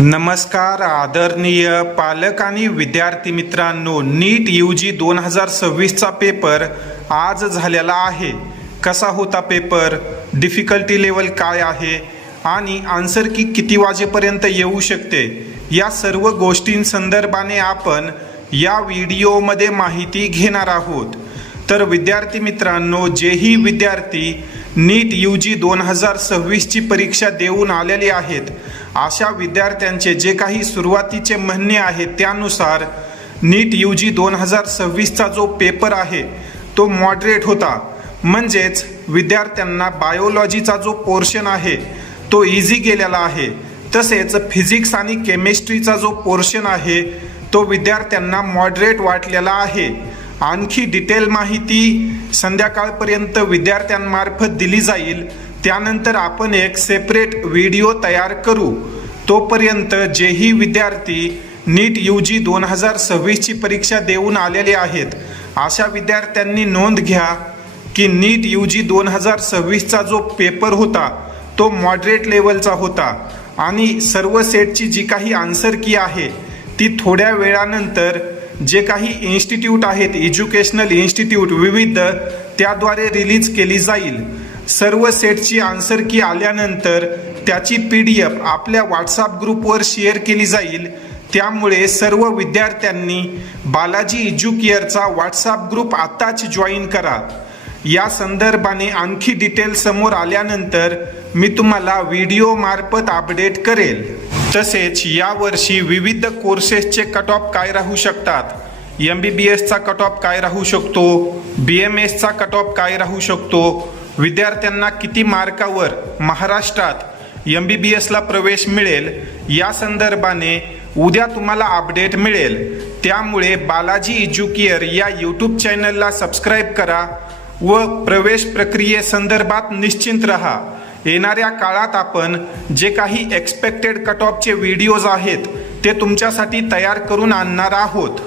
नमस्कार आदरणीय पालक आणि विद्यार्थी मित्रांनो, नीट यूजी 2026चा पेपर आज झालेला आहे। कसा होता पेपर, डिफिकल्टी लेवल काय आहे आणि आन्सर की किती वाजेपर्यंत येऊ शकते, या सर्व गोष्टींसंदर्भाने आपण या व्हिडिओमध्ये माहिती घेणार आहोत। तर विद्यार्थी मित्रांनो, जेही विद्यार्थी नीट यूजी 2026ची परीक्षा देऊन आलेले आहेत, अशा विद्यार्थ्यांचे जे काही सुरुवातीचे म्हणणे आहे त्यानुसार नीट यूजी 2026चा जो पेपर आहे तो मॉडरेट होता। म्हणजेच विद्यार्थ्यांना बायोलॉजीचा जो पोर्शन आहे तो इझी गेलेला आहे, तसेच फिजिक्स आणि केमिस्ट्रीचा जो पोर्शन आहे तो विद्यार्थ्यांना मॉडरेट वाटलेला आहे। आणखी डिटेल माहिती संध्याकाळपर्यंत विद्यार्थ्यांमार्फत दिली जाईल, त्यानंतर आपण एक सेपरेट व्हिडिओ तयार करू। तोपर्यंत जेही विद्यार्थी नीट यूजी 2026ची परीक्षा देऊन आलेले आहेत, अशा विद्यार्थ्यांनी नोंद घ्या की नीट यूजी 2026चा जो पेपर होता तो मॉडरेट लेवलचा होता आणि सर्व सेटची जी काही आन्सर की आहे ती थोड्या वेळानंतर जे काही इन्स्टिट्यूट आहेत, एज्युकेशनल इन्स्टिट्यूट विविध, त्याद्वारे रिलीज केली जाईल। सर्व सेटची आन्सर की आल्यानंतर त्याची PDF आपल्या व्हॉट्सअप ग्रुपवर शेअर केली जाईल। त्यामुळे सर्व विद्यार्थ्यांनी बालाजी एज्युकेअरचा व्हॉट्सअप ग्रुप आत्ताच जॉईन करा। या संदर्भाने आणखी डिटेल समोर आल्यानंतर मी तुम्हाला व्हिडिओ मार्फत अपडेट करेल। तसेच यावर्षी विविध कोर्सेसचे कट ऑफ काय राहू शकतात, MBBSचा कट ऑफ काय राहू शकतो, BMSचा कट ऑफ काय राहू शकतो, विद्यार्थ्यांना किती मार्कावर महाराष्ट्रात MBBSला प्रवेश मिळेल, या संदर्भाने उद्या तुम्हाला अपडेट मिळेल। त्यामुळे बालाजी एज्युकेअर या यूट्यूब चॅनलला सबस्क्राईब करा व प्रवेश प्रक्रियेसंदर्भात निश्चिंत रहा। येणाऱ्या काळात आपण जे काही एक्सपेक्टेड कट ऑफचे व्हिडिओज आहेत ते तुमच्यासाठी तयार करून आणणार आहोत।